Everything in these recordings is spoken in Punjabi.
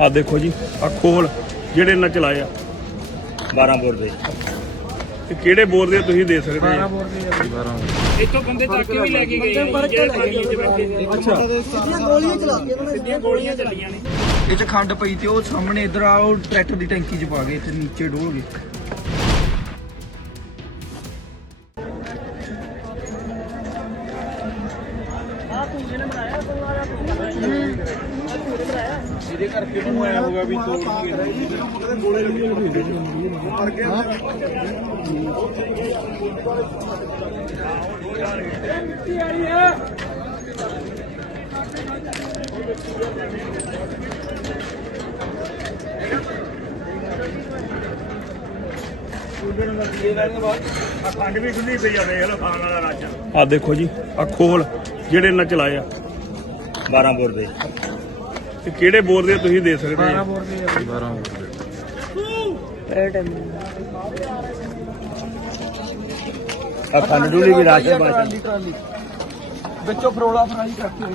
ਆ ਦੇਖੋ ਜੀ ਆ ਖੋਲ ਜਿਹੜੇ ਇਹਨਾਂ ਚਲਾਏ ਆ। 12 ਬੋਰ ਦੇ। ਤੇ ਕਿਹੜੇ ਬੋਰ ਦੇ ਤੁਸੀਂ ਦੇ ਸਕਦੇ ਆ। ਇੱਥੋਂ ਬੰਦੇ ਚੱਕ ਕੇ ਵੀ ਲੈ ਕੇ ਗਏ। ਸੀ ਸਿੱਧੀਆਂ ਗੋਲੀਆਂ ਚਲਾ ਕੇ ਉਹਨਾਂ ਨੇ। ਸਿੱਧੀਆਂ ਗੋਲੀਆਂ ਚੱਲੀਆਂ ਨੇ। ਇਹ ਚ ਖੰਡ ਪਈ ਤੇ ਉਹ ਸਾਹਮਣੇ ਇਧਰ ਆ ਉਹ ਟਰੈਕਟਰ ਦੀ ਟੈਂਕੀ ਚ ਪਾ ਗਏ ਤੇ ਨੀਚੇ ਡੋਲ ਗਏ। ਇਹਦੇ ਕਰਕੇ ਉਹਨੂੰ ਆਇਆ ਹੋਗਾ ਵੀ ਤੋੜ ਆ ਖੰਡ ਵੀ ਖੁੱਲੀ ਪਈ ਆ ਵੇਖ ਲਓ ਖਾਣ ਵਾਲਾ ਰਾਜਾ ਆ ਦੇਖੋ ਜੀ ਆ ਖੋਲ ਜਿਹੜੇ ਇਹਨਾਂ ਚਲਾਏ ਆ। 12 ਬੋਰ ਦੇ। ਤੇ ਕਿਹੜੇ ਬੋਰ ਦੇ ਤੁਸੀਂ ਦੇ ਸਕਦੇ ਆ। ਆ ਖੰਡ ਡੂਲੀ ਵੀ ਰਾਸ਼ਨ ਬਾਸ਼ਨ ਟਰਾਲੀ ਵਿੱਚੋਂ ਫਰੋਲਾ ਫਰਾਈ ਕਰਕੇ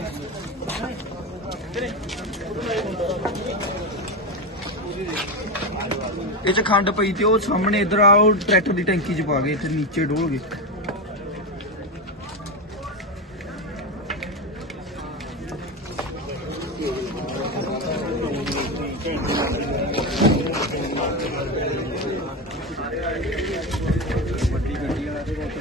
ਇਹ ਚ ਖੰਡ ਪਈ ਤੇ ਉਹ ਸਾਹਮਣੇ ਇਧਰ ਆ ਉਹ ਟਰੈਕਟਰ ਦੀ ਟੈਂਕੀ ਚ ਪਾ ਗਏ ਤੇ ਨੀਚੇ ਡੋਲ ਗਏ।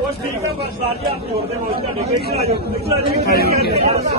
ਉਹ ਠੀਕ ਆ ਬਸ ਸਾਰੇ ਆਪ ਜੋੜਦੇ ਹੋ ਤੁਹਾਡੇ ਕਈ ਆ ਜਾਓ ਨਿਕਲ ਜਾਓ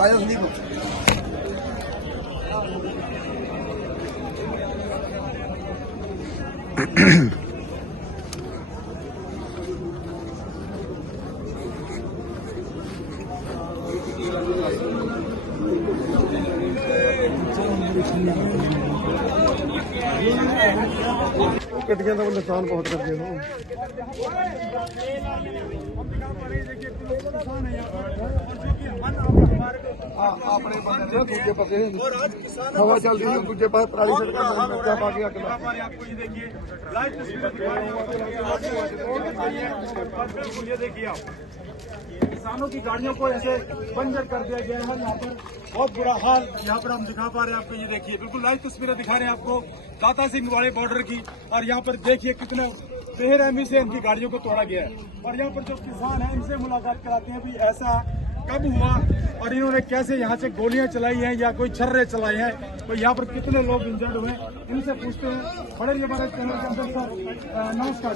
ਆਇਓ ਨਹੀਂ ਕੋ ਗੱਡੀਆਂ ਦਾ ਨੁਕਸਾਨ ਬਹੁਤ ਕਰਦੇ ਨੇ ਆਪਣੇ ਬੰਦੇ ਨੇ ਦੂਜੇ ਪਾਸੇ ਹਵਾ ਚੱਲਦੀ ਹੈ ਦੂਜੇ ਪਾਸੇ ਪਰਾਲੀ ਸੜਕ ਦਾ ਮਿਰਚਾ ਪਾ ਕੇ ਅੱਗ ਲਾ आपको ये देखिए लाइव तस्वीरें दिखा रहे हैं ये देखिए आप किसानों की गाड़ियों को ऐसे बंजर कर दिया गया है यहाँ पर बहुत बुरा हाल यहाँ पर हम दिखा पा रहे हैं आपको ये देखिए बिल्कुल लाइव तस्वीरें दिखा रहे हैं आपको दाता सिंह वाले बॉर्डर की और यहाँ पर देखिए कितना बेरहमी से इनकी गाड़ियों को तोड़ा गया है और यहाँ पर जो किसान है इनसे मुलाकात कराते हैं भी ऐसा कब हुआ और इन्होंने कैसे यहाँ से गोलियाँ चलाई हैं या कोई छर्रे चलाए हैं? तो यहाँ पर कितने लोग इंजर्ड हुए इनसे पूछते हैं। बड़े हमारे चैनल के अंदर सर नमस्कार नमस्कार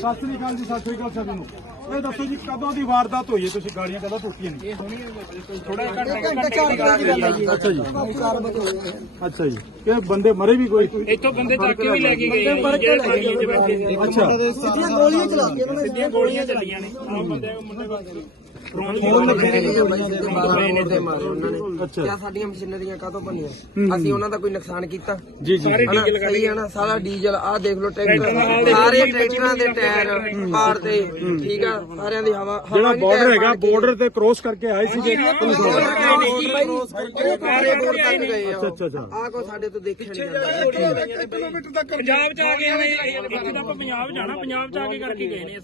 सत श्रीकाल जी सत श्रीकाल सभी ਇਹ ਦੱਸੋ ਜੀ ਕਦੋਂ ਦੀ ਵਾਰਦਾਤ ਹੋਈ ਹੈ? ਤੁਸੀਂ ਗਾੜੀਆਂ ਕਦੋਂ ਟੁੱਟੀਆਂ ਨੇ? ਥੋੜਾ ਘੰਟਾ ਚਾਰ ਦੀ ਗੱਲ ਹੈ ਜੀ ਅੱਛਾ ਜੀ। ਅੱਛਾ ਜੀ। ਕਿ ਬੰਦੇ ਮਰੇ ਵੀ ਕੋਈ? ਇੱਥੋਂ ਬੰਦੇ ਚੱਕ ਕੇ ਵੀ ਲੈ ਕੇ ਗਏ ਗਾੜੀਆਂ 'ਚ ਬੈਠੇ ਨੇ। ਅੱਛਾ ਸਿੱਧੀਆਂ ਗੋਲੀਆਂ ਚਲਾ ਕੇ ਉਹਨਾਂ ਨੇ ਸਿੱਧੀਆਂ ਗੋਲੀਆਂ ਚੱਲੀਆਂ ਨੇ। ਆਹ ਬੰਦੇ ਮੁੰਡੇ ਅੱਛਾ। ਕਿਆ ਸਾਡੀਆਂ ਮਸ਼ੀਨਰੀਆਂ ਕਾਹਤੋਂ ਬਣੀਆਂ? ਅਸੀਂ ਉਹਨਾਂ ਦਾ ਕੋਈ ਨੁਕਸਾਨ ਕੀਤਾ। ਜੀ ਜੀ। ਸਹੀ ਹੈ ਨਾ ਸਾਰਾ ਡੀਜ਼ਲ ਆਹ ਦੇਖ ਲਓ ਟਰੈਕਟਰ ਸਾਰੇ ਟਰੈਕਟਰਾਂ ਦੇ ਟਾਇਰ ਪਾੜ ਤੇ ਠੀਕ ਆ? ਸਾਰਿਆਂ ਦੀ ਹਵਾ ਜਿਹੜਾ ਬਾਰਡਰ ਹੈਗਾ। ਬਾਰਡਰ ਤੇ ਕ੍ਰੋਸ ਕਰਕੇ ਆਏ ਸੀਗੇ ਸਾਰੇ ਬੋਰਡ ਤੱਕ ਗਏ ਆ ਅੱਛਾ ਅੱਛਾ ਆਹ ਕੋ ਸਾਡੇ ਤੋਂ ਦੇਖਿਆ ਨਹੀਂ ਜਾਂਦਾ। ਪੰਜਾਬ 'ਚ ਆ ਕੇ ਐਵੇਂ ਇੱਕ ਤਾਂ ਆਪਾਂ ਪੰਜਾਬ ਜਾਣਾ ਪੰਜਾਬ 'ਚ ਆ ਕੇ ਕਰਕੇ ਗਏ ਨੇ ਇਹ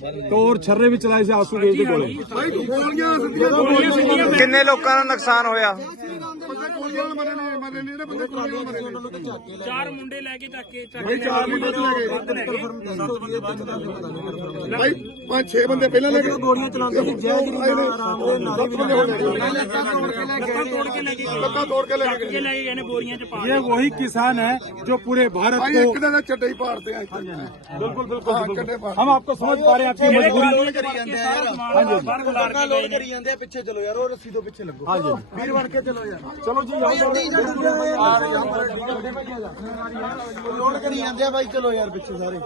ਸਭ ਤੋਰ ਛਰਰੇ ਵੀ ਚਲਾਏ ਸੀ ਆਸੂ ਗਏ ਦੇ ਕੋਲੇ ਗੋਲੀਆਂ ਸਿੱਧੀਆਂ ਗੋਲੀਆਂ ਸਿੱਧੀਆਂ ਕਿੰਨੇ ਲੋਕਾਂ ਦਾ ਨੁਕਸਾਨ ਹੋਇਆ ਬੰਦੇ ਗੋਲੀਆਂ ਨਾਲ ਮਰੇ ਨੇ ਮਰੇ ਨੇ ਜਿਹੜੇ ਬੰਦੇ ਗੋਲੀਆਂ ਨਾਲ ਮਰੇ ਨੇ ਚਾਰ ਮੁੰਡੇ ਲੈ ਕੇ ਚੱਕ ਕੇ ਚੱਕ ਭਾਈ ਕੇ ਚਾਰ ਮੁੰਡੇ ਲੈ ਗਏ ਭਾਈ ਪੰਜ ਛੇ ਬੰਦੇ ਪਹਿਲਾਂ ਲੈ ਗਏ ਗੋਲੀਆਂ ਚਲਾਉਂਦੇ ਸੀ ਜੈ ਜੀ ਆਰਾਮ ਦੇ ਨਾਲ ਲੱਤਾਂ ਤੋੜ ਕੇ ਲੈ ਲੱਤਾਂ ਤੋੜ ਕੇ ਲੈ ਕੇ ਗਏ ਲੱਤਾਂ ਤੋੜ ਕੇ ਲੈ ਚੱਕ ਕੇ ਲੈ ਕੇ ਗਏ ਨੇ ਬੋਰੀਆਂ 'ਚ ਪਾ ये वही किसान है जो पूरे भारत ਭਾਈ को ਇੱਕ ਦਿਨ ਚੱਡੇ ਹੀ ਪਾੜਦੇ ਆ ਇੱਥੇ। बिल्कुल बिल्कुल हाँ, बिल्कुल। कटे पार। हम आपको समझ पा रहे ਵਾਲੇ ਆਪੇ ਮਜ਼ਦੂਰੀ ਕਰੀ ਜਾਂਦੇ ਆ ਯਾਰ। ਬਾਹਰ ਬੁਲਾ ਕੇ ਲੋਡ ਕਰੀ ਜਾਂਦੇ ਆ ਪਿੱਛੇ ਚਲੋ ਯਾਰ ਉਹ ਰੱਸੀ ਤੋਂ ਪਿੱਛੇ ਲੱਗੋ। ਹਾਂਜੀ। ਵੀਰ ਬਣ ਕੇ ਚਲੋ ਯਾਰ। ਚਲੋ ਜੀ ਲੋਡ ਕਰੀ ਜਾਂਦੇ ਆ ਬਾਈ ਚਲੋ ਯਾਰ ਪਿੱਛੇ ਸਾਰੇ।